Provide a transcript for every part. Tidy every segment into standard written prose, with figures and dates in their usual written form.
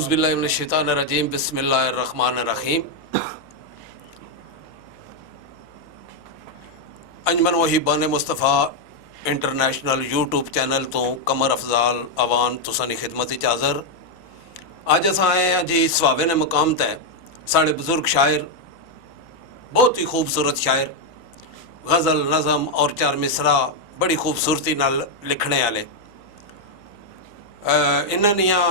औज़ुबिल्लाहिमिनश्शैतानिर्रजीम बिस्मिल्लाहिर्रहमानिर्रहीम। अंजमन वहीबान Mustafa international YouTube channel तो कमर अफजाल अवान तुसानी खिदमत हाज़र। अज अस आए हैं जी सुहावे ने मुकाम तय साढ़े बुजुर्ग शायर, बहुत ही खूबसूरत शायर, गज़ल नज़म और चार मिसरा बड़ी खूबसूरती नाल लिखने वाले। इन्हां दियां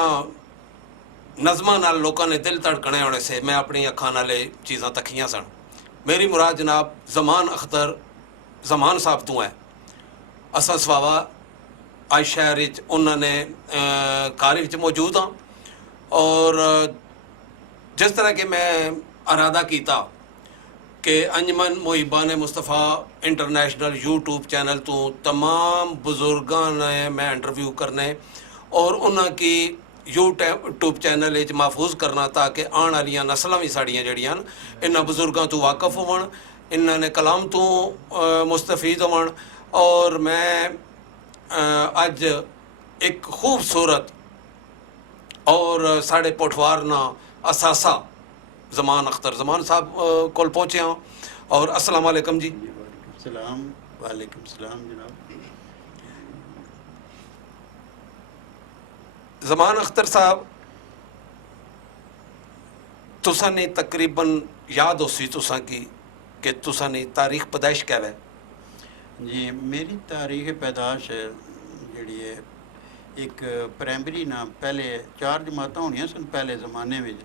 नज़मां नाल लोगों ने दिल धड़कने होने से मैं अपनी अखां नाले चीज़ां तकियां सन। मेरी मुराद जनाब ज़मान साहब तो है। असा सवावा आज शहर उन्होंने कार मौजूद हाँ और जिस तरह के मैं इरादा किया कि अंजमन मुहिबान मुस्तफ़ा इंटरनेशनल यूट्यूब चैनल तो तमाम बुजुर्गों ने मैं इंटरव्यू करने और उन्होंने यूट्यूब चैनल महफूज करना ताकि आने वाली नस्लों भी साड़ियाँ जड़ियाँ इन्होंने बुजुर्गों तो वाकफ होवन, इन्होंने कलाम तो मुस्तफीद होवन। और मैं अज एक खूबसूरत और साढ़े पोठवार ना असासा ज़मान साहब को पहुँचे हाँ। और अस्सलाम वालेकुम जी। वालेकुम सलाम जनाब। ज़मान अख्तर साहब तुसा ने तकरीबन याद हो सी तुसा की कि तुसा ने तारीख पैदाइश क्या है जी? मेरी तारीख पैदाश जी है एक प्राइमरी ना पहले 4 जमातां होनियां सन पहले ज़माने में।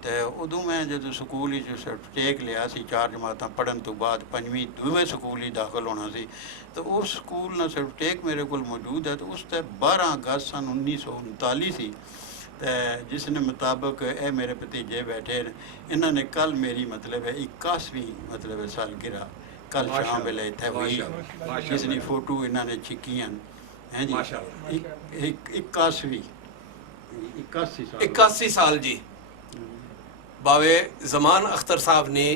तो उदों मैं जो स्कूल सर्टिफिकेट लिया सी 4 जमातां पढ़न तो बाद 5वीं दूसरे स्कूल ही दाखिल होना सी। तो उस स्कूल ना सर्टिफिकेट मेरे को मौजूद है। तो उस 12 अगस्त सन 1939 सी। तो जिसने मुताबिक ए मेरे भतीजे बैठे इन्होंने कल मेरी मतलब है 81वीं मतलब सालगिरह कल शाम वेले इत्थे हुई, जिसकी फोटो इन्होंने छिकियां हैं जी। 81 साल जी। बावे ज़मान अख्तर साहब ने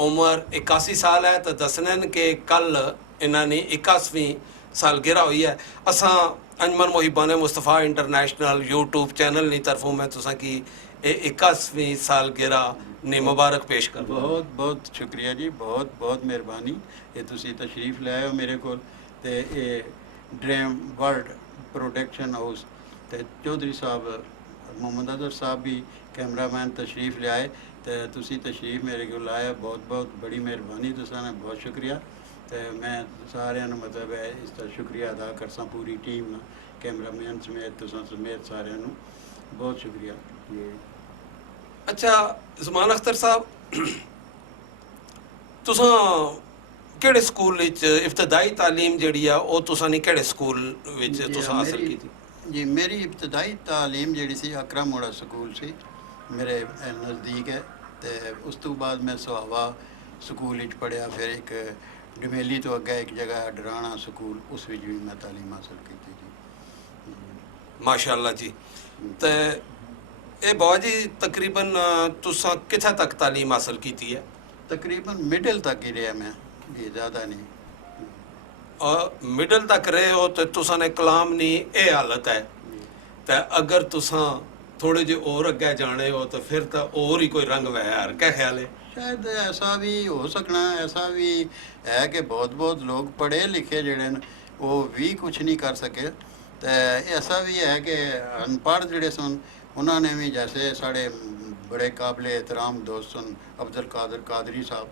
उम्र 81 साल है तो दसने के कल इन्होंने 81वीं सालगिरह हुई है। असा अंजमन मुहिबान मुस्तफ़ा इंटरनेशनल यूट्यूब चैनल की तरफों मैं तुसा की 81वीं सालगिरह ने मुबारक पेश कर। बहुत बहुत शुक्रिया जी, बहुत बहुत मेहरबानी। ये तुसी तशरीफ़ ले आए मेरे को। ड्रीम वर्ल्ड प्रोडक्शन हाउस तो चौधरी साहब मोहम्मद अजहर साहब भी कैमरामैन तशरीफ़ ले आए। तो तुसी तशरीफ़ मेरे को लाया, बहुत बहुत बड़ी मेहरबानी तुसा ने, बहुत शुक्रिया। तो मैं सारे मतलब है इसका शुक्रिया अदा करसा पूरी टीम ना, कैमरामैन समेत तुसा समेत सारे बहुत शुक्रिया ये। अच्छा ज़मान अख्तर साहब तुसा केड़े स्कूल इब्तदाई तालीम जड़ी आ वो तुसा ने केड़े स्कूल विच तुसा हासिल की थी? जी मेरी इब्तदाई तालीम जी सी अकरम मोड़ा स्कूल से मेरे नज़दीक है। तो उस तो बाद मैं सुहावा स्कूल पढ़िया, फिर एक डमेली तो अगे एक जगह डराना स्कूल उस भी मैं तालीम हासिल की थी जी। माशाअल्लाह जी। तो ये बाबा जी तकरीबन तुसा किथे तक तालीम हासिल की है? तकरीबन मिडल तक ही रहा मैं जी, ज़्यादा नहीं। और मिडल तक रहे हो तो तुसा ने कलाम नी ये हालत है। तो अगर तुसा थोड़े जे और अगे जाने हो तो फिर तो और ही कोई रंग वहार, क्या ख्याल है? शायद ऐसा भी हो सकना, ऐसा भी है कि बहुत बहुत लोग पढ़े लिखे जड़े वो भी कुछ नहीं कर सके। तो ऐसा भी है कि अनपढ़ जड़े सन उन्होंने भी, जैसे साढ़े बड़े काबिल एहतराम दोस्त सन अब्दुल कादर कादरी साहब,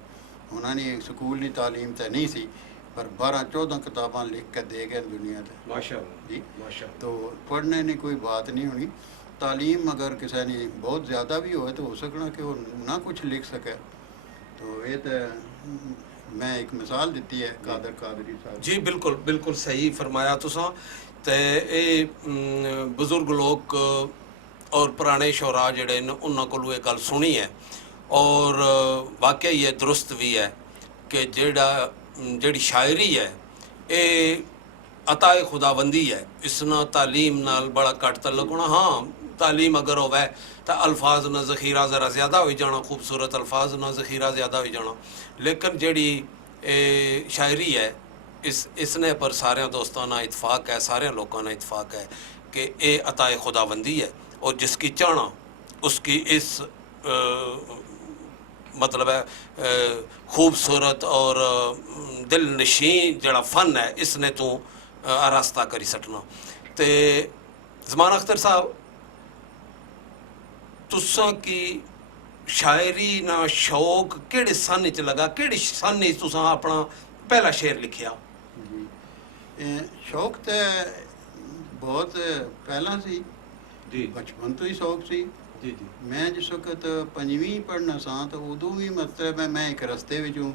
उन्होंने स्कूल की तालीम तो नहीं सी पर 12-14 किताबां लिख के दे गए दुनिया से माशाअल्लाह जी। माशाअल्लाह। तो पढ़ने की कोई बात नहीं होनी। तालीम अगर किसी ने बहुत ज़्यादा भी हो तो हो सकना कि वो ना कुछ लिख सके। तो ये तो मैं एक मिसाल दी है कादर कादरी साहब जी। बिल्कुल बिल्कुल सही फरमाया तुसा। तो ये बुजुर्ग लोग और पुराने शोरा जड़े उन्होंने को ये गल सुनी है और वाकई ये दुरुस्त भी है कि जिहड़ी शायरी है ये अताए खुदाबंदी है, इसना तालीम नाल बड़ा घट तल्लक होना। हाँ तालीम अगर होवे तो अल्फाज ना जखीरा ज़रा ज़्यादा हो जाना, खूबसूरत अल्फाज ना जखीरा ज़्यादा हो जाना। लेकिन जिहड़ी शायरी है इसने पर सारे दोस्तों ना इतफाक़ है, सारे लोगों ना इतफाक़ है कि ये अताए खुदाबंदी है। और जिसकी चाहना उसकी इस मतलब है खूबसूरत और दिल नशीं जड़ा फन है इसने तू आरास्ता करी सकना। ते ज़मान अख्तर साहब तुसा की शायरी ना शौक केड़े सन च लगा, केड़ी सन च तुसा अपना पहला शेर लिखिया? जी शौक तो बहुत पहला सी, जी बचपन तो ही शौक सी। जी जी मैं जिस वक्त पंजवीं पढ़ना सा तो उदों भी मतलब है मैं एक रस्ते विचों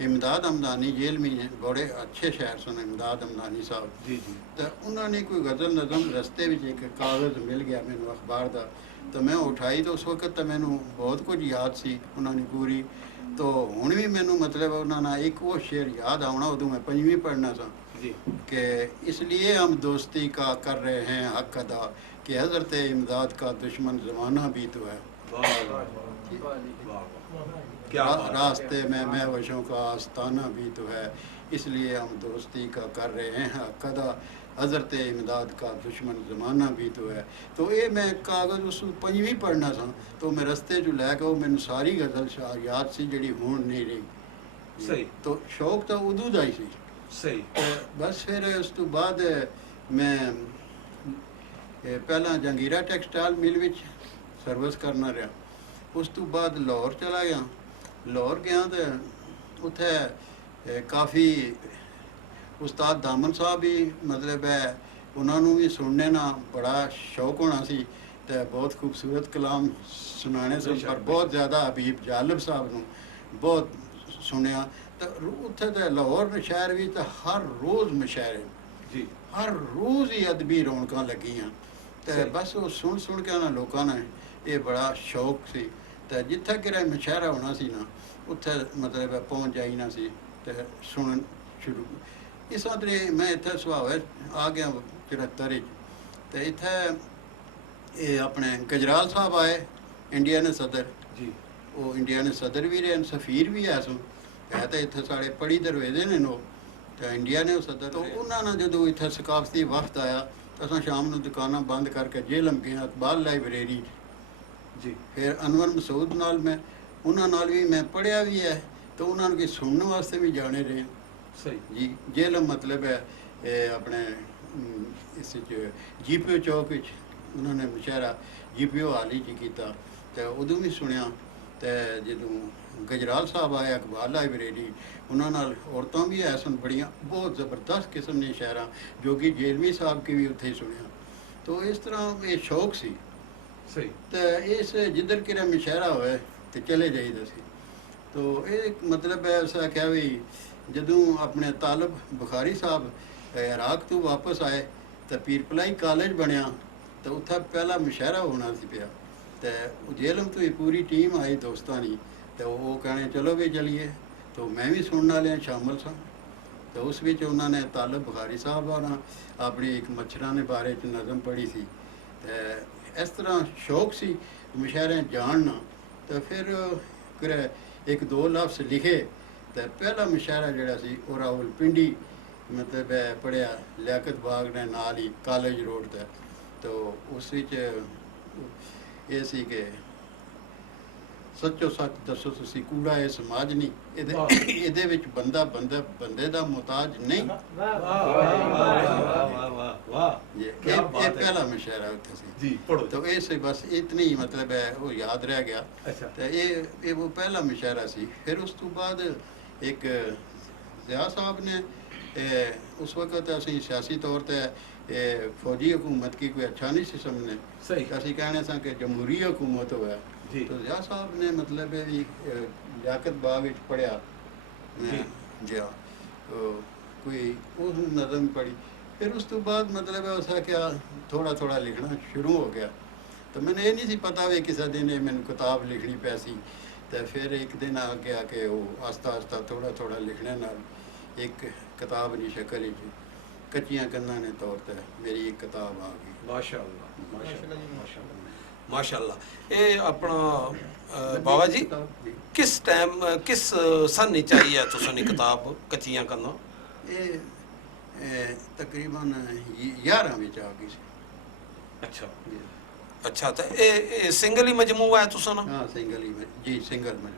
इमदाद हमदानी जेल में, बड़े अच्छे शहर सन इमदाद हमदानी साहब, जी जी तो उन्होंने कोई गज़ल नज़म रस्ते में एक कागज़ मिल गया मैनू अखबार का, तो मैं उठाई तो उस वक्त तो मैनू बहुत कुछ याद सी उन्होंने पूरी। तो हुण भी मैनू मतलब उन्होंने एक वो शेर याद आना, उदों मैं पंजवीं पढ़ना सा जी कि इसलिए हम दोस्ती का कर रहे हैं हक अदा कि हज़रत इमदाद का दुश्मन ज़माना भी तो है। क्या बात है। रास्ते में महवशों का आस्ताना भी तो है, इसलिए हम दोस्ती का कर रहे हैं हक अदा हज़रत इमदाद का दुश्मन ज़माना भी तो है। तो ये मैं कागज़ उस पंजवीं पढ़ना था, तो मैं रस्ते जो लैके वो मैंने सारी गज़ल याद सी जी हुण नहीं रही। सही तो शौक तो उदू का ही सी। सही बस फिर उस तो बाद मैं पहला जंगीरा टैक्सटाइल मिल विच सर्विस करना रहा, उस तो बाद लाहौर चला गया। लाहौर गया तो उत्थे काफ़ी उस्ताद दामन साहब भी मतलब है उन्होंने भी सुनने ना बड़ा शौक होना सी, तो बहुत खूबसूरत कलाम सुनाने से पर बहुत ज़्यादा हबीब जालिब साहब नूं बहुत सुनिया। तो उत्थे तो लाहौर में शहर भी तो हर रोज़ मुशायरे, जी हर रोज़ ही अदबी रौनकां लगियां। तो सही। बस वो सुन के ना लोगों ने ये बड़ा शौक सी, तो जिथे किरा मुशायरा होना सी ना उत्थे मतलब पहुँच जाई ना सी तो सुन शुरू। इस तरह मैं इत्थे सुभाव आ गया 74 तो इत्थे ये अपने गजराल साहब आए इंडिया ने सदर, जी वो इंडिया ने सदर भी रहे सफ़ीर भी है सो है तो इत्थे साढ़े पढ़ी दरवेदे ने नो, तो इंडिया ने सदर। तो उन्होंने जो इत्थे सकाफती वफद आया तो अस शाम को दुकाना बंद करके जेलम गए अखबार लाइब्रेरी। जी फिर अनवर मसूद नाल मैं उन्होंने भी मैं पढ़िया भी है, तो उन्होंने की सुनने वास्ते भी जाने रहे सही जी। जेलम मतलब है अपने इस जी पी ओ चौक उन्होंने मुशायरा जी पी ओ हाल ही किया, तो उदों भी सुनिया। तो जो गजराल साहब आए अखबार लाइब्रेरी उन्होंने औरतां भी है सन बड़ियाँ बहुत ज़बरदस्त किस्म दी शायरां जो कि जेलवी साहब की भी उत्थे ही सुनिया। तो इस तरह ये शौक सी। सही तो इस जिधर किरा मुशायरा होए तो चले जाइदा सी। तो एक मतलब है उस आख्या भी जदों अपने तालब बुखारी साहब इराक तो वापस आए तो पीर पलाई कॉलेज बनया, तो उत्थे पहला मुशायरा होना सी पिया। तो जेलम तो पूरी टीम आई दोस्तानी, तो वो कहने चलो भी चलिए, तो मैं भी सुनने वाले शामिल सा। तो उस विच उन्होंने तालब बुखारी साहब और अपनी एक मच्छरां ने बारे च नज़म पढ़ी सी। तो इस तरह शौक सी मुशायरे जानना। तो फिर एक दो लफ्ज़ लिखे, तो पहला मुशायरा जड़ा सी वो रावलपिंडी मतलब पढ़िया लियाकत बाग ने नाल ही कॉलेज रोड ते। तो उस विच ये सी कि सच्चो सच दसो तुसी कूड़ा ये समाज नहीं, ਇਹਦੇ ਵਿੱਚ ਬੰਦਾ ਬੰਦੇ ਦਾ ਮੁਹਤਾਜ नहीं। ये पहला मुशायरा उत्थे सी जी पढ़ो तो ऐसे बस इतनी ही मतलब है वो याद रह गया। अच्छा तो ये वो पहला मुशायरा सी। फिर उस तो बाद एक ज़िया साहब ने उस वक्त असी सियासी तौर पर फौजी हुकूमत की कोई अच्छा नहीं सी समझने, सही असी कहने सा कि जमहूरी हुकूमत हुआ। जी तो ज़िया साहब ने मतलब भी लियाकत बाग विच पढ़िया जी। जी हाँ, तो कोई उस नज़म पढ़ी। फिर उस तो बाद मतलब है उस क्या थोड़ा थोड़ा लिखना शुरू हो गया। तो मैंने ये नहीं सी पता भी किसी दिन मैंने किताब लिखनी पैसी। तो फिर एक दिन आ गया कि वो आस्ता आस्ता थोड़ा थोड़ा लिखने नाल एक किताब की शक्ल कच्चियां कंधां ने तौर पर मेरी एक किताब आ गई। माशाअल्लाह माशाअल्लाह माशाअल्लाह। ये अपना बाबा जी किस टाइम किस सन चाहिए तुसां दी किताब कच्चियां कंधां? ये तकरीबन 11 विच आ गई सी। अच्छा अच्छा तो ये सिंगल ही मजमूआ है तुसा ना? हाँ सिंगल ही जी सिंगल में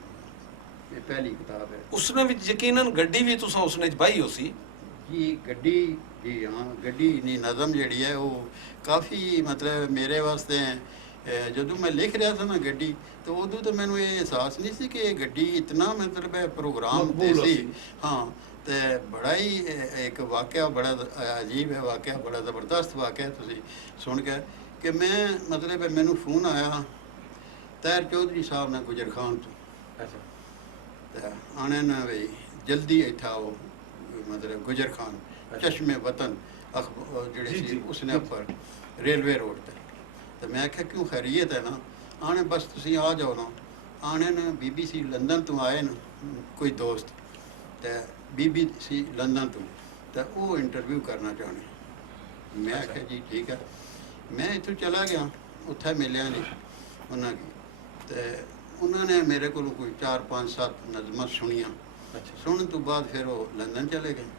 ये पहली किताब है उसने भी यकीनन गड्डी भी तुसा उसने बाई हो सी? जी गड्डी जी हाँ गड्डी नहीं नज़म जी है वो काफ़ी मतलब मेरे वास्ते ਜਦੋਂ मैं लिख रहा था ना गड्डी तो उदों तो मैंने ये एहसास नहीं सी कि ये गड्डी इतना मतलब प्रोग्राम ते सी हाँ तो बड़ा ही एक वाक़या बड़ा अजीब है वाक़या बड़ा ज़बरदस्त वाक़या तुसी सुन के कि मैं मतलब मैनू फ़ोन आया तैर चौधरी साहब ने गुजर खान तो अच्छा तो आने ना भाई जल्दी इत्था वो मतलब गुजर खान चश्मे वतन जेड़े जी, सी जी, उसने उपर रेलवे रोड ते तो मैं आख्या क्यों खैरियत है ना आने बस तुसी आ जाओ ना आने ना BBC लंदन तो आए ना कोई दोस्त तो BBC लंदन तो वो इंटरव्यू करना चाहने मैं आख्या जी ठीक है मैं इतों चला गया उत्थे मिलिया नहीं उन्होंने तो उन्होंने मेरे को कोई 4 5 7 नज़मां सुनिया अच्छा सुनने तो बाद फिर वो लंदन चले गए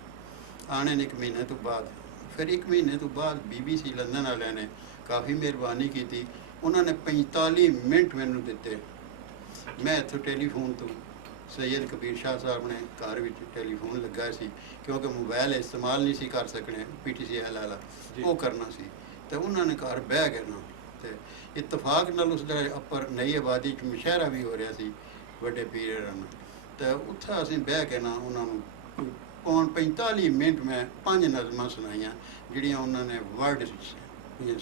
आने ने 1 महीने तो बाद फिर 1 महीने तो बाद BBC लंदन वाले ने काफ़ी मेहरबानी की थी उन्होंने 45 मिनट मैनू दिते मैं इतों टेलीफोन तो सैयद कबीर शाह साहब ने घर में टेलीफोन लगा सी क्योंकि मोबाइल इस्तेमाल नहीं सी कर सकने PTCL वाला वो करना सी तो उन्होंने घर बह गए ना तो इतफाक नाल उसका अपर नई आबादी च मुशायरा भी हो रहा सी बड़े पीर तो उत्थे असीं बह के ना उन्होंने पौन 45 मिनट में 5 नज़मां सुनाइयां जिहड़ियां उन्होंने वर्ड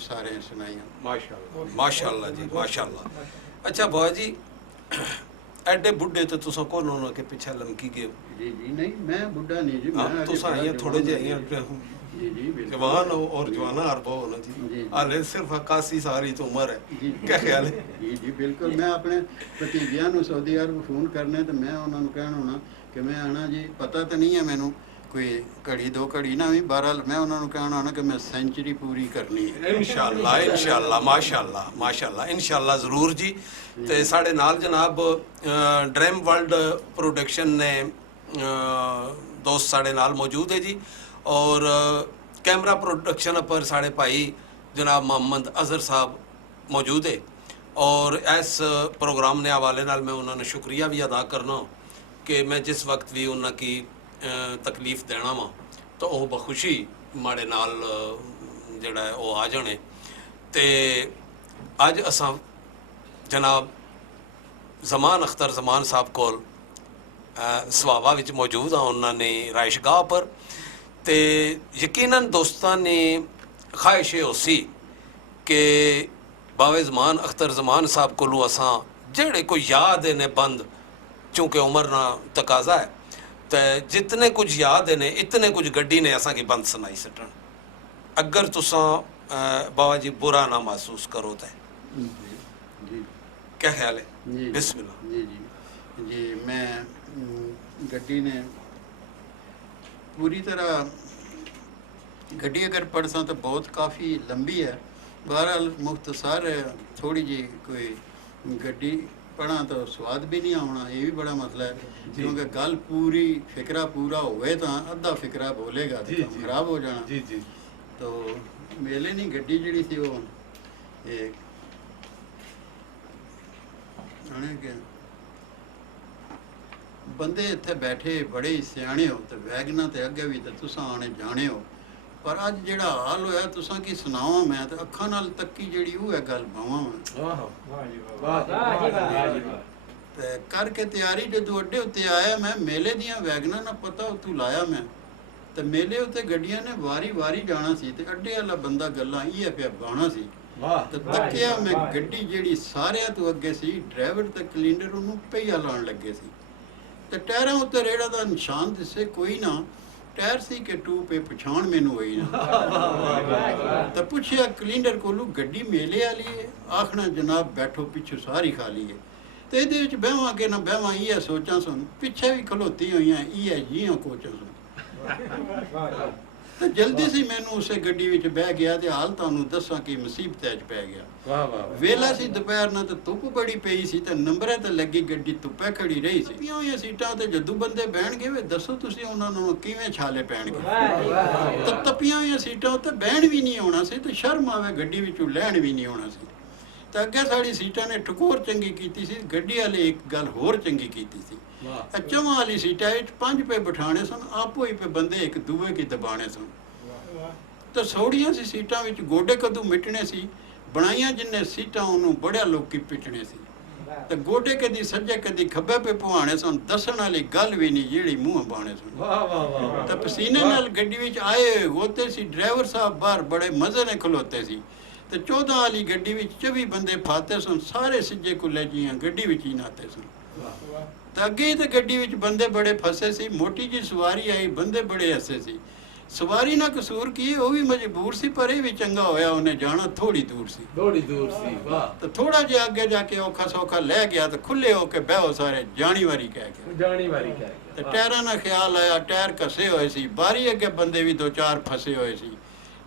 सारे सुनाइयां माशाअल्लाह माशाअल्लाह जी माशाअल्लाह। अच्छा बुआ जी एडे बुढ़े तो तुसा कौन होना के पीछे लमकी गए? जी जी नहीं मैं बुढ़ा नहीं जी मैं अजे तुसा बड़ा ये थोड़े जे जवान जी जी बिल्कुल। जवान हो और जवाना अरबा हो ना जी, जी जी। हाले सिर्फ 81 साल ही तो उम्र है जी क्या ख्याल है? जी जी बिल्कुल मैं अपने भतीजियां नूं सऊदी अरब फोन करने तो मैं उन्होंने कहना होना कि मैं आना जी पता तो नहीं है मैनू कोई घड़ी 2 घड़ी ना भी बहरहाल मैं उन्होंने कहना होना कि मैं सेंचुरी पूरी करनी है इंशाअल्लाह माशाअल्लाह माशाअल्लाह इंशाअल्लाह ज़रूर जी। ते साढ़े नाल जनाब ड्रीम वर्ल्ड प्रोडक्शन ने दोस्त साढ़े नाल मौजूद है जी और कैमरा प्रोडक्शन पर साढ़े भाई जनाब मोहम्मद अजहर साहब मौजूद है और इस प्रोग्राम ने हवाले नाल मैं उन्होंने शुक्रिया भी अदा करना कि मैं जिस वक्त भी उन्होंने तकलीफ देना वा तो वह बखुशी माड़े नाल जिहड़ा है वो आ जाने ते अज असां जनाब जमान अख्तर जमान साहब कोल सवावा विच मौजूद हाँ उन्होंने राइशगाह पर ते यकीनन दोस्तां ने ख्वाहिश ये होसी कि बावे जमान अख्तर जमान साहब कोलू असां जेड़े कोई याद ने बंद चूँकि उम्र ना तकाजा है तो जितने कुछ याद ने इतने कुछ गड्डी ने असा की बंद सुनाई सटन अगर तुसा बाबा जी बुरा ना महसूस करो तो जी जी क्या ख्याल है? जी बिस्मिल्लाह। जी जी जी मैं गड्डी ने पूरी तरह गड्डी अगर पढ़सा तो बहुत काफ़ी लंबी है बहरहाल मुख्तसर थोड़ी जी कोई गड्डी पढ़ा तो स्वाद भी नहीं आना ये भी बड़ा मसला है क्योंकि गल पूरी फिक्रा पूरा होए तो अद्धा फिक्रा बोलेगा तो काम खराब हो जाना जी जी तो मेले नहीं गड्डी जी थी वो एक क्या बंदे इत्थे बैठे बड़े ही सियाने हो तो वैगना तो अगे भी तो तुसा आने जाने हो पर अज जेड़ा हाल होया तुसा की सुनावा मैं तो अखां नाल तक्की जेड़ी वो है गल बावां वाह वाह जी वाह वाह जी वाह ते करके तैयारी जदों अड्डे उत्ते आया मैं मेले दियां वैगना ना पता उत्तों लाया मैं ते मेले उत्ते गड्डियां ने वारी वारी जाना सी ते अड्डे वाला बंदा गल्लां इ'यै पिया बाना सी वाह ते तक्किया मैं गड्डी जेड़ी सारिਆਂ तो अगे सी ड्राइवर ते कलिंडर ਉਹਨੂੰ पहिया लाउण ਲੱਗੇ ਸੀ ਤੇ ਟਾਇਰਾਂ ਉੱਤੇ ਰੇੜਾ ਦਾ ਨਿਸ਼ਾਨ ਦਿਸੇ ਕੋਈ ਨਾ ਟਾਇਰ ਸੀ ਕਿ ਟੂ ਪੇ ਪਛਾਣ ਮੈਨੂੰ ਹੋਈ ਨਾ ਤਾਂ ਪੁੱਛਿਆ ਕਲਿੰਡਰ ਕੋਲੋਂ ਗੱਡੀ ਮੇਲੇ ਵਾਲੀ ਹੈ ਆਖਣਾ ਜਨਾਬ ਬੈਠੋ ਪਿੱਛੇ ਸਾਰੀ ਖਾਲੀ ਹੈ ਤੇ ਇਹਦੇ ਵਿੱਚ ਬਹਿਵਾਂ ਕਿ ਨਾ ਬਹਿਵਾਂ ਇਹ ਸੋਚਾਂ ਸੁਣ ਪਿੱਛੇ ਵੀ ਖਲੋਤੀ ਹੋਈਆਂ ਇਹ ਜੀਆਂ ਕੋਚਾਂ ਸੁਣ ਤੇ ਜਲਦੀ ਸੀ ਮੈਨੂੰ ਉਸੇ ਗੱਡੀ ਵਿੱਚ ਬਹਿ ਗਿਆ ਤੇ ਹਾਲ ਤੁਹਾਨੂੰ ਦੱਸਾਂ ਕਿ ਮੁਸੀਬਤ ਚ ਪੈ ਗਿਆ ਵਾਹ ਵਾਹ ਵੇਲਾ ਸੀ ਦੁਪਹਿਰ ਨਾਲ ਤੇ ਧੁੱਪ ਬੜੀ ਪਈ ਸੀ ਤੇ ਨੰਬਰਾਂ ਤੇ ਲੱਗੀ ਗੱਡੀ ਧੁੱਪੇ ਖੜੀ ਰਹੀ ਸੀ ਪਿਆਂ ਹੋਈਆਂ ਸੀਟਾਂ ਤੇ ਜਦੋਂ ਬੰਦੇ ਬਹਿਣਗੇ ਵੇ ਦੱਸੋ ਤੁਸੀਂ ਉਹਨਾਂ ਨੂੰ ਕਿਵੇਂ ਛਾਲੇ ਪੈਣਗੇ ਤਾਂ ਤਪੀਆਂ ਹੋਈਆਂ ਸੀਟਾਂ ਉੱਤੇ ਬਹਿਣ ਵੀ ਨਹੀਂ ਆਉਣਾ ਸੀ ਤੇ ਸ਼ਰਮ ਆਵੇ ਗੱਡੀ ਵਿੱਚੋਂ ਲੈਣ ਵੀ ਨਹੀਂ ਆਉਣਾ ਸੀ ਤਾਂ ਅੱਗੇ ਸਾਡੀ ਸੀਟਾਂ ਨੇ ਟਕੋਰ ਚੰਗੀ ਕੀਤੀ ਸੀ। ਗੱਡੀ ਵਾਲੇ ਇੱਕ ਗੱਲ ਹੋਰ ਚੰਗੀ ਕੀਤੀ ਸੀ, ਵਾਹ ਚਵਾਂ ਵਾਲੀ ਸੀਟਾਂ ਵਿੱਚ 5 ਪੇ ਬਿਠਾਣੇ ਸਨ, ਆਪੋ ਹੀ ਪੇ ਬੰਦੇ ਇੱਕ ਦੂਏ ਕੀ ਦਬਾਣੇ ਸਨ। ਤਾਂ ਸੌੜੀਆਂ ਸੀ ਸੀਟਾਂ ਵਿੱਚ, ਗੋਡੇ ਕਦੋਂ ਮਿਟਣੇ ਸੀ, ਬਣਾਈਆਂ ਜਿੰਨੇ ਸੀਟਾਂ ਉਹਨੂੰ ਬੜਿਆ ਲੋਕੀ ਪਿੱਟਣੇ ਸੀ। ਤੇ ਗੋਡੇ ਕਦੀ ਸੱਜੇ ਕਦੀ ਖੱਬੇ ਪੇ ਪਵਾਣੇ ਸਨ, ਦੱਸਣ ਵਾਲੀ ਗੱਲ ਵੀ ਨਹੀਂ ਜਿਹੜੀ ਮੂੰਹ ਬਾਣੇ ਸਨ। ਵਾਹ ਵਾਹ ਵਾਹ ਤਾਂ ਪਸੀਨੇ ਨਾਲ ਗੱਡੀ ਵਿੱਚ ਆਏ ਹੋਤੇ ਸੀ, ਡਰਾਈਵਰ ਸਾਹਿਬ ਬਾਹਰ ਬੜੇ ਮਜ਼ੇ ਨਾਲ ਖਲੋਤੇ ਸੀ। ਤੇ 14 ਵਾਲੀ ਗੱਡੀ ਵਿੱਚ 24 ਬੰਦੇ ਫਾਤੇ ਸਨ, ਸਾਰੇ ਸਿੱਜੇ ਕੁੱਲੇ ਜੀਆਂ ਗੱਡੀ ਵਿੱਚ ਹੀ ਨਾਤੇ ਸਨ। ਤਾਂ ਅੱਗੇ ਤੇ ਗੱਡੀ ਵਿੱਚ ਬੰਦੇ ਬੜੇ ਫਸੇ ਸੀ, ਮੋਟੀ ਜੀ ਸਵਾਰੀ ਆਈ, ਬੰਦੇ ਬੜੇ ਹੱਸੇ ਸੀ। ਸਵਾਰੀ ਨਾ ਕਸੂਰ ਕੀ, ਉਹ ਵੀ ਮਜਬੂਰ ਸੀ, ਪਰ ਇਹ ਵੀ ਚੰਗਾ ਹੋਇਆ ਉਹਨੇ ਜਾਣਾ ਥੋੜੀ ਦੂਰ ਸੀ। ਥੋੜੀ ਦੂਰ ਸੀ, ਵਾਹ ਤਾਂ ਥੋੜਾ ਜਿਹਾ ਅੱਗੇ ਜਾ ਕੇ ਔਖਾ ਸੌਖਾ ਲੈ ਗਿਆ, ਤਾਂ ਖੁੱਲੇ ਹੋ ਕੇ ਬਹਿਓ ਸਾਰੇ, ਜਾਣੀ ਵਾਰੀ ਕਹਿ ਕੇ। ਜਾਣੀ ਵਾਰੀ ਕਹਿ ਤੇ ਗਿਆ ਟਾਇਰਾਂ ਨਾਲ ਖਿਆਲ ਆਇਆ, ਟਾਇਰ ਘਸੇ ਹੋਏ ਸੀ, ਬਾਰੀ ਅੱਗੇ ਬੰਦੇ ਵੀ 2-4 ਫਸੇ ਹੋਏ ਸੀ।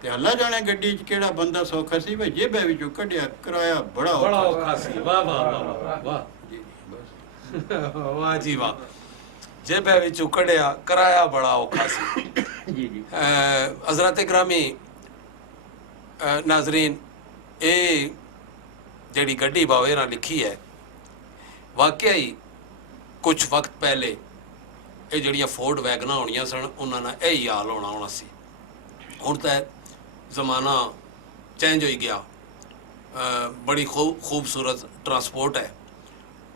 ਤੇ ਹੱਲਾ ਜਾਣੇ ਗੱਡੀ 'ਚ ਕਿਹੜਾ ਬੰਦਾ ਸੌਖਾ ਸੀ, ਬਈ ਜੇਬਾਂ ਵਿੱਚੋਂ ਕੱਢਿਆ, ਕਿਰਾਇਆ ਬੜਾ ਬੜਾ ਔਖਾ ਔਖਾ ਸੀ। ਵਾਹ ਵਾਹ ਵਾਹ ਵਾਹ ਜੀ, ਬਸ। ਵਾਹ ਜੀ ਵਾਹ, ਜੇਬਾਂ ਵਿੱਚੋਂ ਕੱਢਿਆ, ਕਿਰਾਇਆ ਬੜਾ ਔਖਾ ਸੀ। ਜੀ ਜੀ हज़रत ग्रामी नाजरीन, ਇਹ ਜਿਹੜੀ ਗੱਡੀ ਬਾਵੇ ਨਾਲ ਲਿਖੀ ਹੈ, ਵਾਕਿਆ ਹੀ ਕੁਝ ਵਕਤ ਪਹਿਲੇ ਇਹ ਜਿਹੜੀਆਂ ਫੋਰਡ ਵੈਗਨਾਂ ਹੋਣੀਆਂ ਸਨ, ਉਹਨਾਂ ਨਾਲ ਇਹ ਹੀ ਹਾਲ ਹੋਣਾ ਸੀ। ਹੁਣ ਤਾਂ ਜ਼ਮਾਨਾ ਚੇਂਜ ਹੋ ਗਿਆ, ਬੜੀ खूबसूरत ट्रांसपोर्ट है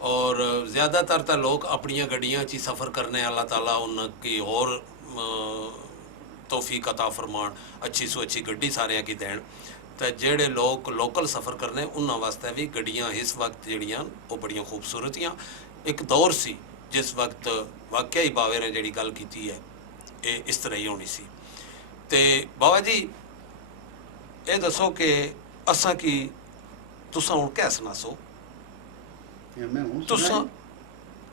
और ज़्यादातर तो लोग अपनियां गड्डियां च सफ़र करने, अल्लाह ताला उनकी और तौफीक अता फरमान, अच्छी सो अच्छी गड्डी सारियां की देन। तो जेड़े लोग लोकल सफ़र करने उन्होंने वास्ते भी गड्डियां इस वक्त जड़ियां वो बड़ियां खूबसूरतियाँ। एक दौर सी जिस वक्त वाकई बावे ने जी गल की है, ये इस तरह ही होनी सी। तो बाबा जी ये दसो कि असा की तुसा हुण कै सुनासो, मैं हूँ तुसा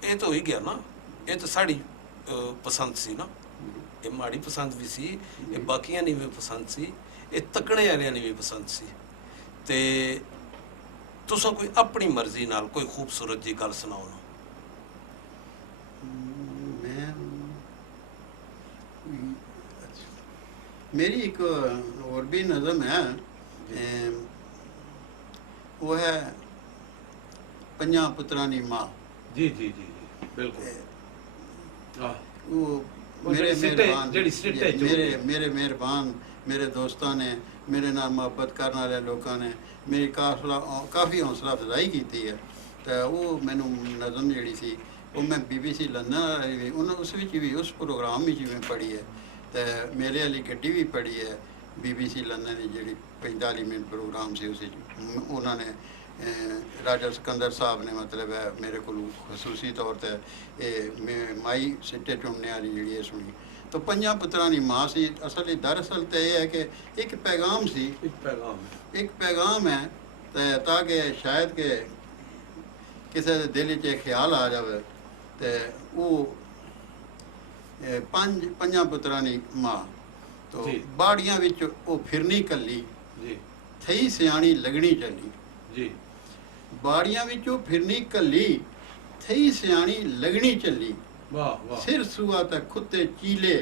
ये तो हो ही गया ना, ये तो साड़ी पसंद सी ना, ये माड़ी पसंद भी सी, ये बाकियां नहीं भी पसंद सी, ये तकने वालियां नहीं भी पसंद सी। ते तुसा कोई अपनी मर्जी नाल कोई खूबसूरत जी गल सुनाओ ना। मैं मेरी एक और भी नज़म है, वो है पंजा पुत्रां दी माँ। जी जी जी जी बिल्कुल। वाह वो वो मेरे जेह्ड़ी सिट्टे- मेहरबान जेह्ड़ी सिट्टे च मेरे होंदी। मेरे मेहरबान मेरे दोस्तां ने, मेरे नाल मुहब्बत करने वाले लोगों ने मेरी काफ़ी हौसला अफजाई की है। तो वो मैनू नज़म जी सी वो मैं BBC लंदन उस भी उस प्रोग्राम में मैं पढ़ी है। तो मेरे वाली गड्डी भी पढ़ी है, BBC लंदन की जी 45 मिनट प्रोग्राम से उस उन्होंने राजा सिकंदर साहब ने मतलब है मेरे को खसूसी तौर पर माई सिट्टे चुनने वाली जी सुनी। तो पंजा पुत्रां दी माँ सी। असल दरअसल तो यह है कि एक पैगाम सी, एक पैगाम है ताकि शायद के किसी के दिल च ख्याल आ जाए। तो वो पंजा पुत्रां दी माँ तो जी। बाड़ियां विच वो फिरनी कली, जी थई सियाणी लगनी चली। जी बाड़ियां विच वो फिरनी कली, थई सियाणी लगनी चली। वाह वाह सिर सूआ ते खुत्ते चीले,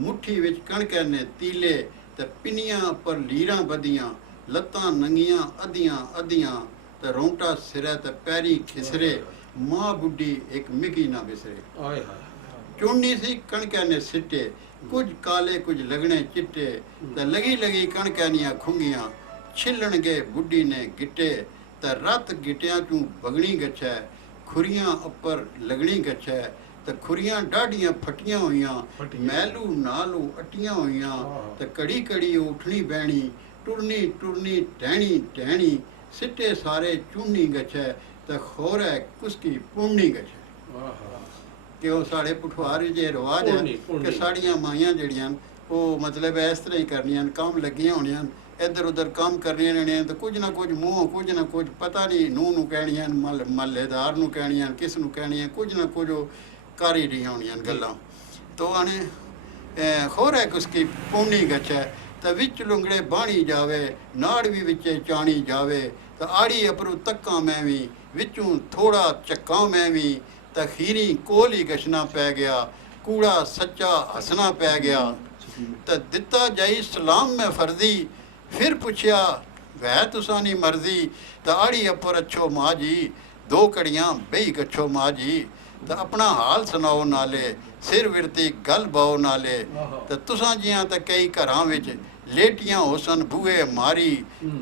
मुट्ठी विच कणकै ने तीले, ते पिनियां पर लीरां बदियां, लत्तां नंगियां अद्धियां अद्धियां, ते रोंटा सिरै ते पैरी खिसरे, मां बुढ़ी एक मिगी ना बिसरे। आए हाय चुननी सी कणकै ने सिट्टे, कुछ काले कुछ लगने चिट्टे, ते लगी लगी कणकै दियां खुंगियां, छिलण गए बुढ़ी ने गिट्टे, ते रत गिट्टियां चूं बगनी गच्छै, खुरियां उप्पर लगनी गच्छै, ते खुरियां डाढ़ियां फटियां होइयां, मैलू नालू अट्टियां होइयां, ते कड़ी कड़ी उठनी बैणी, टुरनी टुरनी टहनी टहनी, सिट्टे सारे चुननी गच्छै, ते खोरै कुसकी पुणनी गच्छै। कि वो साढ़े पुठवार जे रिवाज है कि साड़ियां माइयां जड़ियां वो मतलब इस तरह ही करनियां, काम लगियां होनियां, इधर उधर काम करनियां रहनियां, तो कुछ ना कुछ मूँह कुछ ना कुछ पता नहीं नूह नू कहनियां, महल्लेदार नू कहनियां, किस नू कहनियां, कुछ ना कुछ कर ही रही होनियां गल्लां। तो आने खोर है उसकी पुणनी गच्छै, तो विच लुंगड़े बाणी जावे, नाड़ भी विचे चाणी जावे, तो आड़ी अपरू तक्का मैं भी, विचों थोड़ा चक्का मैं भी, तो खीरी कोल ही गछना पै गया, कूड़ा सच्चा हसना पै गया। तो दिता जाई सलाम मैं फर्जी, फिर पुछया वह तुसानी मर्जी तो आड़ी अपर अच्छो माँ जी, दो कड़ियाँ बही गच्छो माँ जी, तो अपना हाल सुनाओ नाले, सिर विरती गल बाओ नाले, तो तुसां जियां तो कई घरां विच लेटियां होसन बूहे मारी,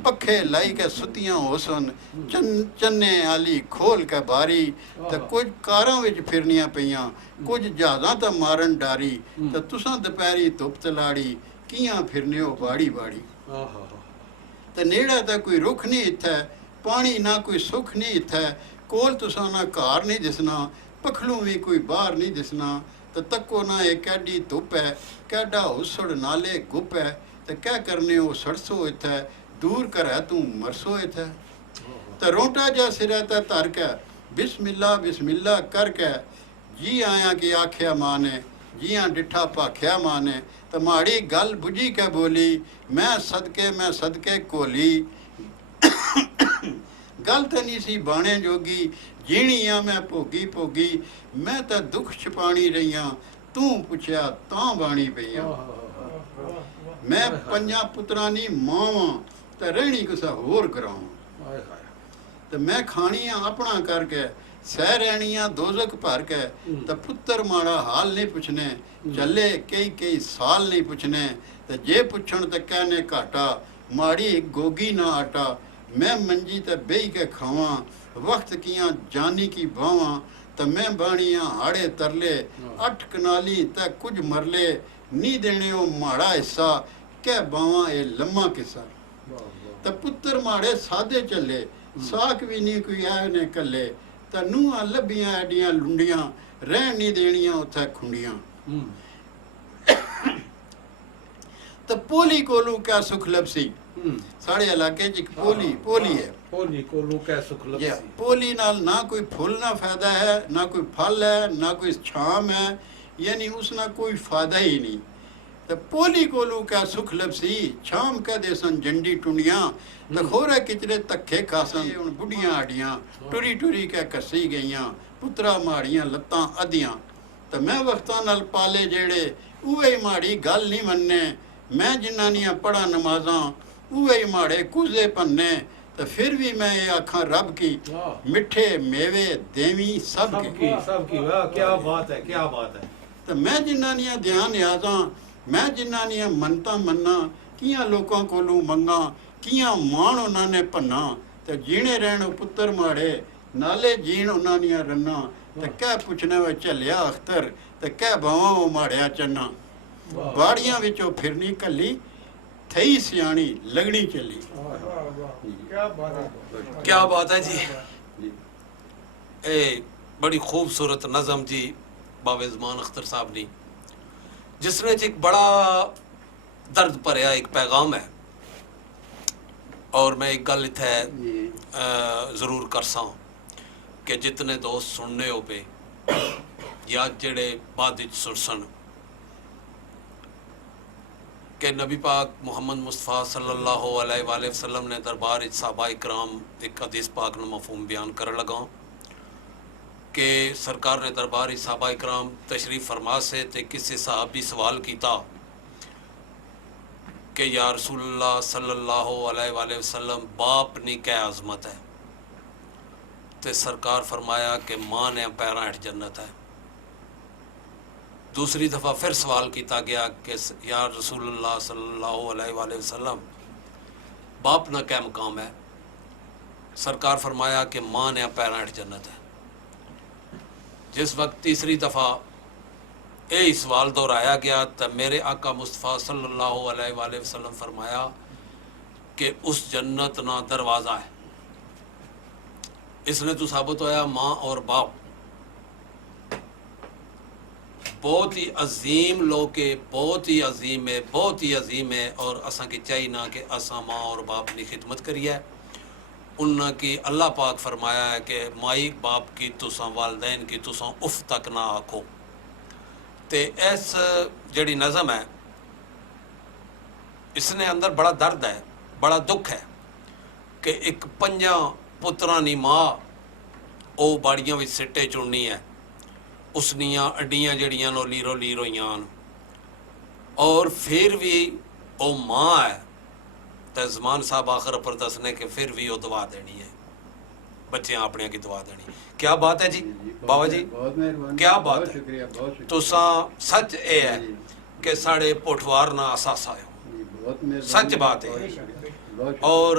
पखे लाई के सुतियां होसन चन्ने आली खोल के बारी, तो कुछ कारां विच फिरनियां पईयां, कुछ जहाज़ां तो मारन डारी, तो तुसां दपैरी धुप तलाड़ी कियां फिरने हो बाड़ी बाड़ी। ते नेड़ा तो कोई रुख नहीं इत्थै, पानी ना कोई सुख नहीं इत्थै, कोल तुसां ना घर नहीं दिसना, पखलू भी कोई बाहर नहीं दिसना, तो तक्को ना एक कैडी धुप है, कैडा हुसड़ नाले गुप है, तो क्या करने हो सड़सो इत्थै, दूर कर तू मरसो इत्थै। तो रोटा जा सिरै ते धर के बिस्मिल्ला बिस्मिल्ला करके जी आया कि आख्या मां ने, जियां डिठा भाख्या मां ने, तो माड़ी गल बुझी के बोली, मैं सदके कोली गल तो नहीं सी बाणे जोगी, जीनी आ मैं भोगी भोगी, मैं तो दुख छपाणी रहीआं, तू पुछया तां बाणी पईआं। मैं पंजां पुत्रां दी मां वां, ते रहणी कुसा होर करावां, ते मैं खाणियां अपना करके, सह रहणियां दोजक भर के, ते पुत्तर माड़ा हाल नहीं पुछने, चले कई कई साल नहीं पुछने, ते जे पुछण ते कहने घाटा, माड़ी गोगी ना आटा, मैं मंजी ते बेही के खावां, वक्त कियां जानी की बावां, ते मैं बाणियां हाड़े तरले, 8 कनाली ते कुछ मरले, नी देने ओ माड़ा हिस्सा, कै बावां ए लम्मा किस्सा। ते पुत्तर माड़े सादे चले, साख भी नहीं कोई आए ने कल्ले, ते नूहां लब्बियां एडियां लुंडियां, रहन नहीं देनियां उत्थै खुंडियां। तो पोली कोलू क्या सुख लभसी, साढ़े इलाके च एक पोली है, पोली कोलू कै सुख लभसी। पोली नाल ना कोई फुल ना फायदा है, ना कोई फल है, ना कोई छाम है, यानी उसना कोई फायदा ही नहीं। तो पोली कोलू क्या सुख लभसी, छाम कहदे सन जंडी टुंडियां, तो खोरे किचरे धक्के खासन हुण बुढ़ियां आडियां, टुरी टुरी के कसी गईयां, पुत्रा माड़ियां लत्तां अधियां। तो मैं वक्तां नाल पाले जेड़े, उहे ही माड़ी गल नहीं मन्ने, मैं जिन्हां पढ़ा नमाजां, उहे ही माड़े कूजे भन्ने, तो फिर भी मैं ये आखां रब की, मिठे मेवे देवी सबकी। वाह क्या बात है, क्या बात है। तो मैं जिन्हां ध्यान न्याजां, मैं जिन्हां मनता मन्ना, कियां लोकां कोलों मंगा, कियां मान उन्हां ने भन्ना, तो जीने रहन पुत्तर माड़े, नाले जीण उन्हां दियां रन्ना, तो कै पुछने वे झलिया अख्तर, तो कै बावां वो माड़िया चन्ना, बाड़ियां विचों फिरनी कली, थई सियाणी लगनी चली। क्या बात है जी। ए बड़ी खूबसूरत नज़म जी बाबे ज़मान अख्तर साहब ने, जिसने एक बड़ा दर्द भरिया एक पैगाम है। और मैं एक गल इत्थै ज़रूर करसा कि जितने दोस्त सुनने हो पे या जेड़े बाद सुनसन कि नबी पाक मोहम्मद मुस्तफ़ा सल्लल्लाहु अलैहि वसल्लम ने दरबार सहाबा इकराम एक हदीस पाक न मफहूम बयान कर लगा कि सरकार ने दरबार सहाबा इकराम तशरीफ़ फरमा से ते किसी सहाबी सवाल किया कि या रसूलुल्लाह सल्लल्लाहु अलैहि वसल्लम बाप नी क्या अज़मत है, तो सरकार फरमाया कि माँ ने पैरां हेठ जन्नत है। दूसरी दफ़ा फिर सवाल किया गया कि या रसूलुल्लाह सल्लल्लाहु अलैहि वसल्लम बाप ना क्या मकाम है, सरकार फरमाया कि माँ ने पैरां हेठ जन्नत है। जिस वक्त तीसरी दफ़ा यही सवाल दोहराया गया तो मेरे आका मुस्तफ़ा सल्लल्लाहु अलैहि वसल्लम फरमाया कि उस जन्नत ना दरवाज़ा है। इसने तो साबित होया माँ और बाप बहुत ही अजीम लोग के, बहुत ही अजीम है, बहुत ही अजीम है। और असा की चाहिए ना कि असा माँ और बाप की खिदमत करिए। उन्ना की अल्लाह पाक फरमाया है कि माई बाप की तुसा वालदैन की तुसा उफ तक ना आखो। तो इस जड़ी नज़म है इसने अंदर बड़ा दर्द है, बड़ा दुख है कि एक 5 पुत्रां दी माँ वो बाड़ियां विच सिट्टे चुननी है, उसनियां अड्डियां जड़ियां नो लीरो लीर होइयां और फिर भी वो माँ है तो जमान साहब आखिर पर दसने के फिर भी वो दुआ देनी है, बच्चियां अपने की दुआ देनी। क्या बात है जी बाबा जी, बहुत मेहरबानी, क्या बात बहुत है। शुक्रिया, बहुत शुक्रिया। तुसा सच ये है जी, कि साढ़े पोठवार ना असासा है, जी, बहुत मेहरबानी, सच बात है। बहुत शुक्रिया, बहुत शुक्रिया। और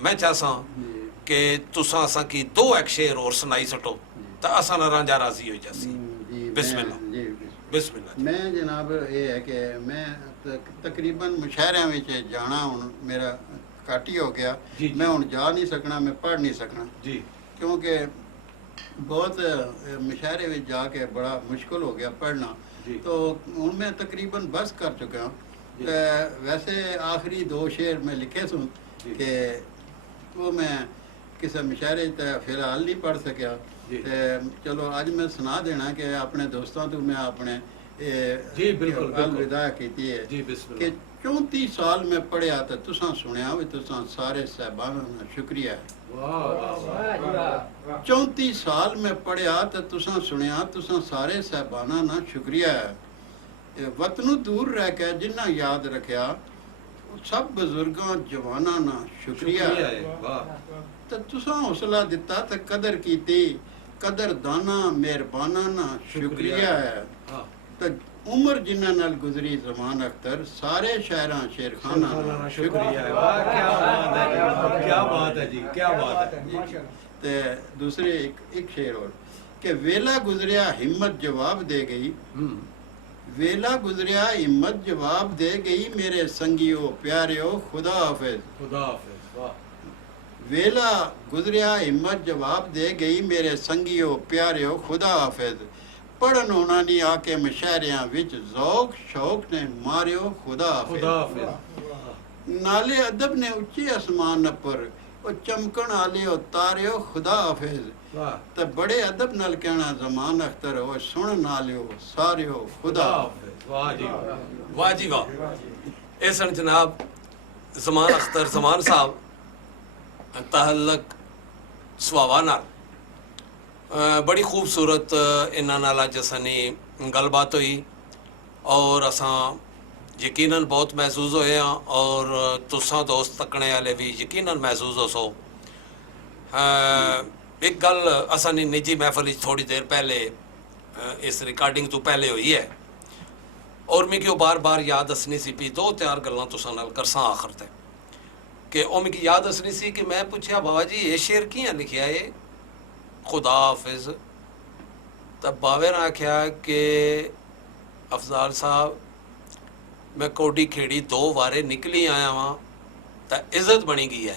मैं चाहसा जी, कि तुसा असा की दो एक शेर और सुनाई सटो तो असा ना रांझा राजी हो जासी। जी, बिस्मिल्लाह। जी, बिस्मिल्लाह। मैं जनाब ये है कि मैं तकरीबन मुशायरियां विच जाना हुण मेरा घट ही हो गया। जी, जी। मैं हुण जा नहीं सकना, मैं पढ़ नहीं सकना, जी क्योंकि बहुत मुशायरे में जाके बड़ा मुश्किल हो गया पढ़ना। जी। तो हूँ मैं तकरीबन बस कर चुका हूँ। जी। वैसे आखिरी दो शेर में लिखे सुन जी। कि वो मैं किसी मुशायरे फिलहाल नहीं पढ़ सकिया। जी। ते चलो अज मैं सुना देना कि अपने दोस्तों तो मैं अपने जी, बिल्कुल, बिल्कुल। अलविदा की है जी, कि बिस्मिल्लाह। 34 साल में पढ़िया तो तुसां सुनिया भी तुसां सारे साहबाना का शुक्रिया है। वाह वाह 34 साल में पढ़िया तो तुसां सुनिया तुसां सारे साहबाना ना शुक्रिया है। ये वतनों दूर रह के जिन्ना याद रखिया सब बुजुर्गों जवाना ना शुक्रिया शुक्रिया है। है, वाह तो तुसां हौसला दिता तो कदर कीती, कदर दाना मेहरबाना ना शुक्रिया है। हाँ तो उम्र जिन्ना नाल गुजरी जमान अख्तर सारे शहरां शेरखाना ना शुक्रिया है, वाह क्या बात है जी, क्या बात है जी, क्या बात है। ते दूसरे एक शेर और कि वेला गुजरिया हिम्मत जवाब दे गई, वेला गुजरिया हिम्मत जवाब दे गई मेरे संगियो प्यारियो खुदा हाफिज। खुदा हाफिज, वाह वेला गुजरिया हिम्मत जवाब दे गई मेरे संगियो प्यारियो खुदा हाफिज। पढ़न होना नहीं आके मुशायरियां विच ज़ौक शौक ने मारियो खुदा खुदा हाफिज। हाफिज, नाले अदब ने उच्चे आसमान पर ओ चमकण आले ओ तारियो खुदा हाफिज। वाह ते बड़े अदब नाल कहना जमान अख्तर ओ सुन नालियो सारियो खुदा खुदा हाफिज। हाफिज, वाह जी वाह। वाह जी वाह। इस जनाब जमान अख्तर जमान साहब तहल्लक सुहावा नाल बड़ी खूबसूरत इन्हां नाल अज असानी गलबात हुई और असां यकीनन बहुत महसूस होए हैं और तुसां दोस्त तकने वाले भी यकीनन महसूस हो सो। एक गल असानी निजी महफल थोड़ी देर पहले इस रिकॉर्डिंग तो पहले हुई है और मिगी वो बार बार याद दसनी सी भी दो चार गल्लां तुसां नाल करसां आखिर ते कि वो मिगी याद दसनी सी कि मैं पुछया बाबा जी ये शेर कियां लिखिया है खुदा हाफिज। तब बावे ने आख्या कि अफजाल साहब मैं कोडी खेड़ी 2 वारे निकली आया वहाँ तो इज्जत बनी गई है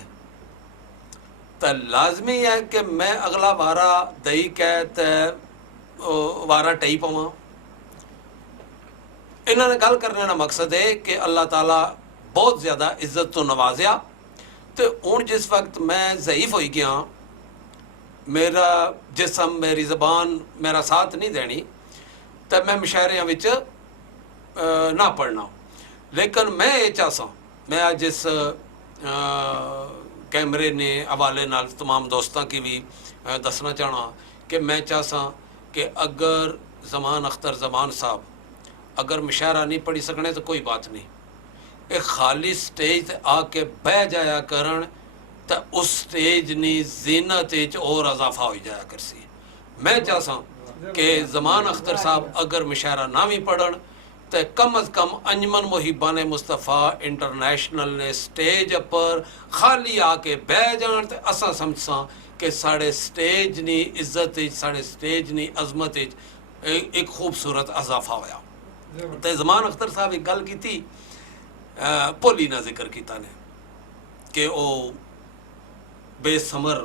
तो लाजमी है कि मैं अगला वारा दई कह तो वारा टई पवा। इन्होंने गल करने का मकसद है कि अल्लाह ताला बहुत ज़्यादा इज्जत तो नवाजिया तो हूँ जिस वक्त मैं ज़ईफ हो गया मेरा जिसम मेरी ज़बान मेरा साथ नहीं देनी तो मैं मुशायरियां विच ना पढ़ना। लेकिन मैं ये चाहसा मैं अज इस कैमरे ने हवाले नाल तमाम दोस्तों की भी दसना चाहना कि मैं चाहसा कि अगर जमान अख्तर जमान साहब अगर मुशायरा नहीं पढ़ी सकने तो कोई बात नहीं, एक खाली स्टेज ते आके बह जाया करन तो उस स्टेज नी जीनत और इजाफा हो जाया करसी। मैं चाहसा कि जमान अख्तर साहब अगर मुशायरा ना भी पढ़न तो कम अज़ कम अंजमन मुहिबान मुस्तफ़ा इंटरनेशनल ने स्टेज पर खाली आके बह जान तो असा समझसा कि साढ़े स्टेज नी इज्जत साढ़े स्टेज नी अजमत एक खूबसूरत इजाफा होया। तो जमान अख्तर साहब एक गल की थी भोली ना जिक्र किया ने कि वो बेसमर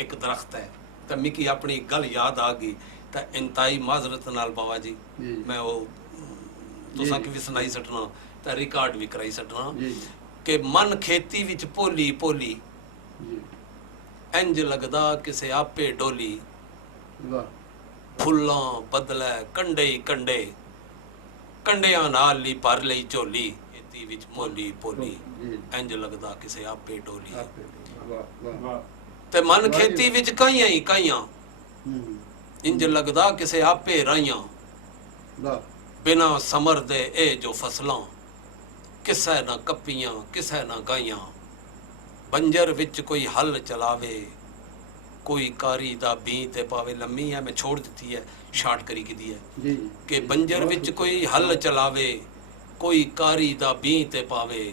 एक दरख्त है तो मिकी अपनी गल याद आ गई तो इंतहाई माजरत नाल बाबा जी मैं वो तुसां की भी सुनाई सटना तो रिकॉर्ड भी कराई सटना कि मन खेती विच भोली भोली इंज लगदा किसे आपे डोली फुल्लां बदलै कंडे ही कंडे कंडियां नाल ली भर लई झोली खेती विच भोली भोली इंज लगदा किसे आपे डोली ते मन खेती विच काइयां ही काइयां इंज लगदा किसे आपे राइयां बिना समर दे ए जो फसलां किसै ना कप्पियां किसै ना गाइयां, बंजर विच कोई हल चलावे, कोई कारी दा बी ते पावे। लम्मी है, मैं छोड़ दी है, शार्ट करी की दी है जी कि बंजर विच कोई हल चलावे, कोई कारी दा बी ते पावे,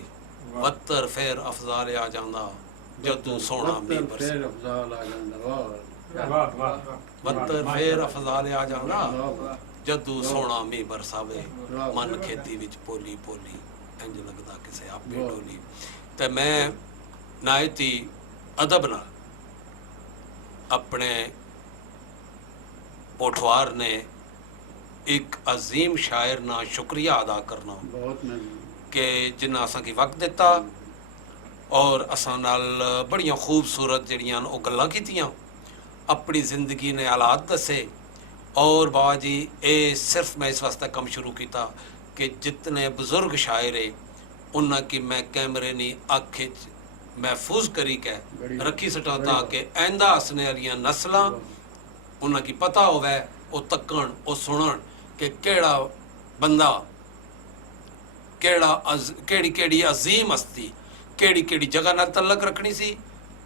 बत्तर फेर अफजाल आ जांदा जदू सोना मीं बरसे। फिर अफजाल आ जांदा। वाह वाह वाह बत्तर फेर अफजाल आ जांदा वाह जदू सोना मीं बरसावे, मन खेती विच पोली पोली, इंज लगदा किसे आपे डोली। ते मैं नायती अदब नाल अपने पोठवार ने एक अजीम शायर ना शुक्रिया अदा करना बहुत मैं कि जिन्ना असा की वक्त दिता और असा नाल बड़ियां खूबसूरत जड़ियां वो गल्लां कीतियां, अपनी जिंदगी ने हालात दसे। और बाबा जी ये सिर्फ मैं इस वास्ते कम शुरू किया कि जितने बुजुर्ग शायर है उन्होंने की मैं कैमरे नी अख महफूज करी के रखी सटा, ताकि आइंदा हसने वाली नस्लां उन्होंने की पता होवे, वो तकन वो सुनन कि केड़ा बंदा केड़ी केड़ी अजीम हस्ती केड़ी केड़ी जगह नाल तलक रखनी सी,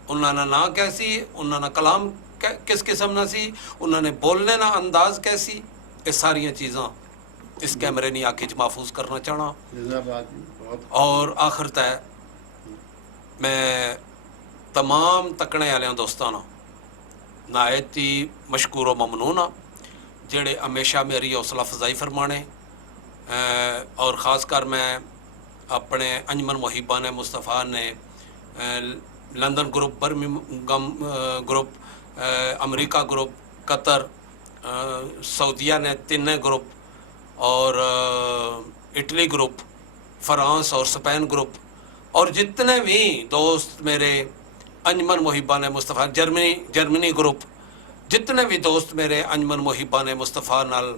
उन्होंने ना कैसी, उन्होंने कलाम किस किस्म ना सी, उन्होंने बोलने ना अंदाज कैसी, ये सारिया चीज़ां इस कैमरे नी आँखें च महफूज करना चाहना। जिंदाबाद बहुत। और आखिर तय मैं तमाम तकने वाले दोस्तों ना नायत ही मशकूर व ममनून हाँ, जेड़े हमेशा मेरी हौसला अफजाई फरमाने। और ख़ास कर मैं अपने अंजमन मुहिबा ने मुस्तफ़ा ने London group, Birmingham group, America group, Qatar, सऊदिया ने तीन ग्रुप, और इटली ग्रुप, फ्रांस और स्पेन ग्रुप, और जितने भी दोस्त मेरे अंजमन मुहिबा ने मुस्तफ़ा, जर्मनी ग्रुप, जितने भी दोस्त मेरे अंजमन मुहिबा ने मुस्तफ़ा नाल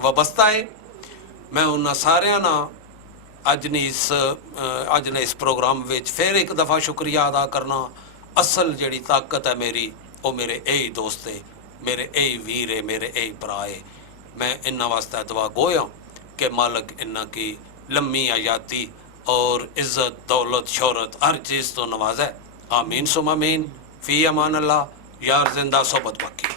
वाबस्ता है, मैं उन्होंने सारिया ना अज ने इस प्रोग्राम विच फिर एक दफ़ा शुक्रिया अदा करना। असल जड़ी ताकत है मेरी वो मेरे यही दोस्त है, मेरे यही वीर है, मेरे यही भरा है। मैं इन्हों वास्ते दुआ गोया कि मालक इन्हों की लम्मी हयाती और इज़्ज़त दौलत शोहरत हर चीज़ तो नवाज़े। आमीन सुम आमीन। फ़ी अमान अल्लाह। यार जिंदा सोबत बाकी।